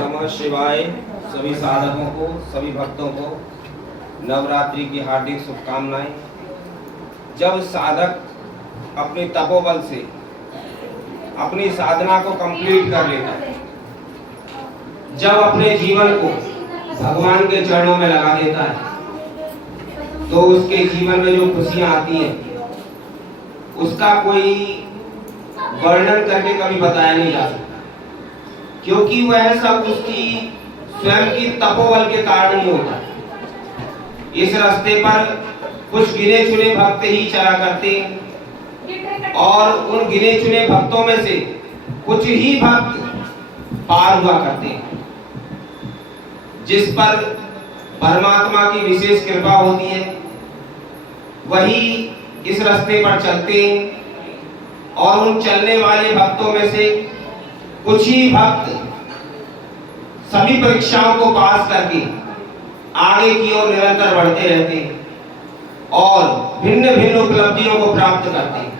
नमः शिवाय। सभी साधकों को, सभी भक्तों को नवरात्रि की हार्दिक शुभकामनाएं। जब साधक अपने तपोबल से अपनी साधना को कंप्लीट कर लेता है, जब अपने जीवन को भगवान के चरणों में लगा देता है, तो उसके जीवन में जो खुशियां आती हैं उसका कोई वर्णन करके कभी बताया नहीं जा सकता, क्योंकि वह सब उसकी स्वयं की तपोबल के कारण ही होता है। इस रास्ते पर कुछ गिने चुने भक्त ही चला करते हैं और उन गिने चुने भक्तों में से कुछ ही भक्त पार हुआ करते हैं, जिस पर परमात्मा की विशेष कृपा होती है, वही इस रास्ते पर चलते हैं। और उन चलने वाले भक्तों में से कुछ ही भक्त सभी परीक्षाओं को पास करके आगे की ओर निरंतर बढ़ते रहते हैं और भिन्न भिन्न उपलब्धियों को प्राप्त करते हैं।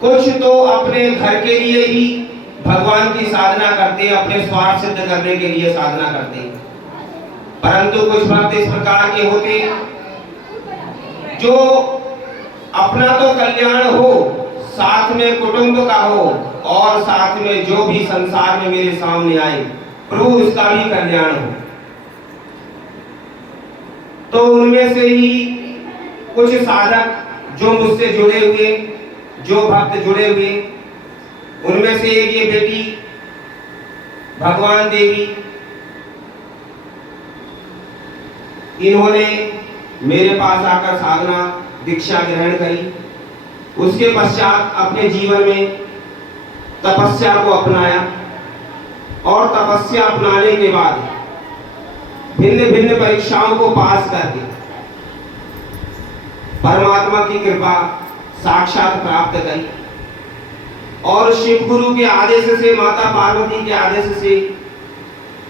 कुछ तो अपने घर के लिए ही भगवान की साधना करते हैं, अपने स्वार्थ सिद्ध करने के लिए साधना करते हैं, परंतु कुछ भक्त इस प्रकार के होते जो अपना तो कल्याण हो, साथ में कुटुंब का हो और साथ में जो भी संसार में मेरे सामने आए प्रभु उसका भी कल्याण हो। तो उनमें से ही कुछ साधक जो मुझसे जुड़े हुए, जो भक्त जुड़े हुए, उनमें से एक ये बेटी भगवान देवी, इन्होंने मेरे पास आकर साधना दीक्षा ग्रहण करी। उसके पश्चात अपने जीवन में तपस्या को अपनाया और तपस्या अपनाने के बाद भिन्न भिन्न परीक्षाओं को पास करके परमात्मा की कृपा साक्षात प्राप्त करी। और शिव गुरु के आदेश से, माता पार्वती के आदेश से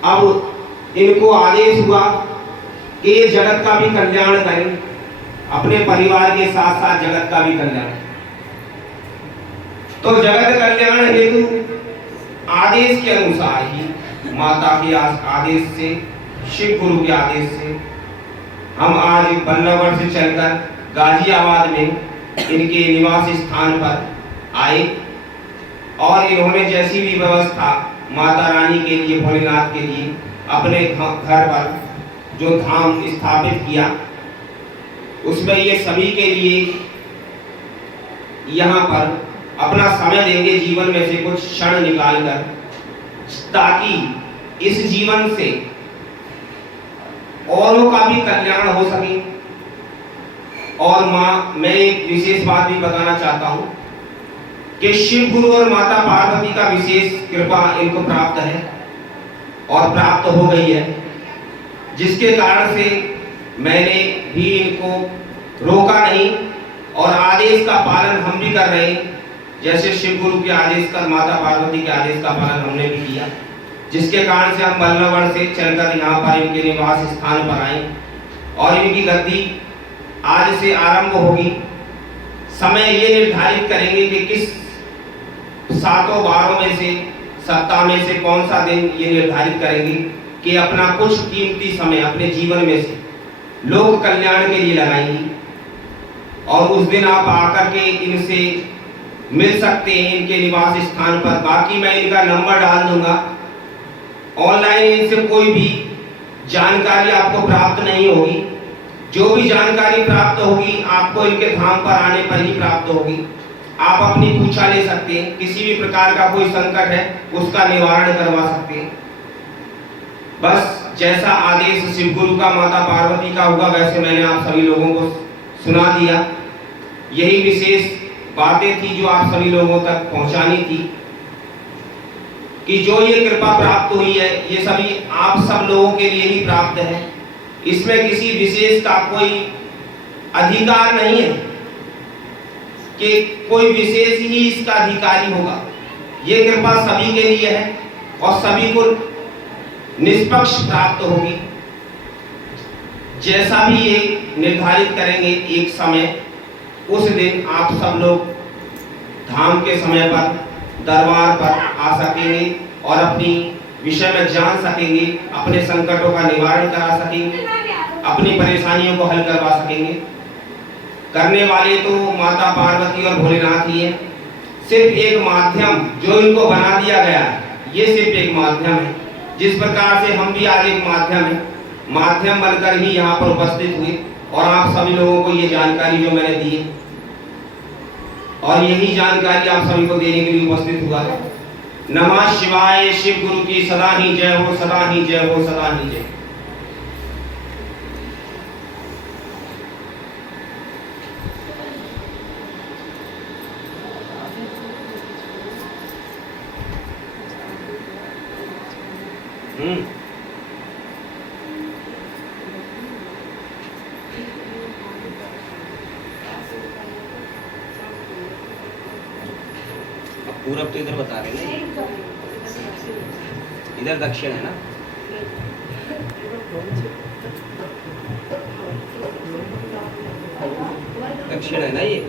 अब इनको आदेश हुआ कि ये जगत का भी कल्याण करें, अपने परिवार के साथ साथ जगत का भी कल्याण। तो जगत कल्याण हेतु आदेश के अनुसार ही, माता के आदेश से, शिव गुरु के आदेश से हम आज बल्लभगढ़ से चलकर गाजियाबाद में इनके निवास स्थान पर आए और इन्होंने जैसी भी व्यवस्था माता रानी के लिए, भोलेनाथ के लिए अपने घर पर जो धाम स्थापित किया, उसमें ये सभी के लिए यहाँ पर अपना समय देंगे, जीवन में से कुछ क्षण निकालकर, ताकि इस जीवन से औरों का भी कल्याण हो सके। और मैं एक विशेष बात भी बताना चाहता हूं कि शिव गुरु और माता पार्वती का विशेष कृपा इनको प्राप्त है और प्राप्त हो गई है, जिसके कारण से मैंने भी इनको रोका नहीं और आदेश का पालन हम भी कर रहे हैं। जैसे शिव गुरु के आदेश का, माता पार्वती के आदेश का पालन हमने भी किया, जिसके कारण से हम बल्लभगढ़ से चलकर यहाँ पर इनके निवास स्थान पर आए और इनकी गद्दी आज से आरंभ होगी। समय ये निर्धारित करेंगे कि किस सातों बारों में से, सप्ताह में से कौन सा दिन ये निर्धारित करेंगे कि अपना कुछ कीमती समय अपने जीवन में से लोक कल्याण के लिए लगाएंगे। और उस दिन आप आकर के इनसे मिल सकते हैं इनके निवास स्थान पर। बाकी मैं इनका नंबर डाल दूंगा। ऑनलाइन इनसे कोई भी जानकारी आपको प्राप्त नहीं होगी। जो भी जानकारी प्राप्त होगी आपको इनके धाम पर आने पर ही प्राप्त होगी। आप अपनी पूछा ले सकते हैं, किसी भी प्रकार का कोई संकट है उसका निवारण करवा सकते हैं। बस जैसा आदेश शिव गुरु का, माता पार्वती का होगा, वैसे मैंने आप सभी लोगों को सुना दिया। यही विशेष बातें थी जो आप सभी लोगों तक पहुंचानी थी कि जो ये कृपा प्राप्त हुई है ये सभी आप सब लोगों के लिए ही प्राप्त है। इसमें किसी विशेष का कोई अधिकार नहीं है कि कोई विशेष ही इसका अधिकारी होगा। ये कृपा सभी के लिए है और सभी को निष्पक्ष प्राप्त होगी। जैसा भी ये निर्धारित करेंगे एक समय, उस दिन आप सब लोग धाम के समय पर दरबार पर आ सकेंगे और अपनी विषय में जान सकेंगे, अपने संकटों का निवारण करा सकेंगे, अपनी परेशानियों को हल करवा सकेंगे। करने वाले तो माता पार्वती और भोलेनाथ ही है। सिर्फ एक माध्यम जो इनको बना दिया गया है, ये सिर्फ एक माध्यम है। जिस प्रकार से हम भी आज एक माध्यम है, माध्यम बनकर ही यहाँ पर उपस्थित हुए और आप सभी लोगों को ये जानकारी जो मैंने दी है, और यही जानकारी आप सभी को देने के लिए उपस्थित हुआ है। नमः शिवाय। शिव गुरु की सदा ही जय हो, सदा ही जय हो, सदा ही जय। पूरब तो इधर बता रहे हैं, इधर दक्षिण है ना। दक्षिण है ना ये।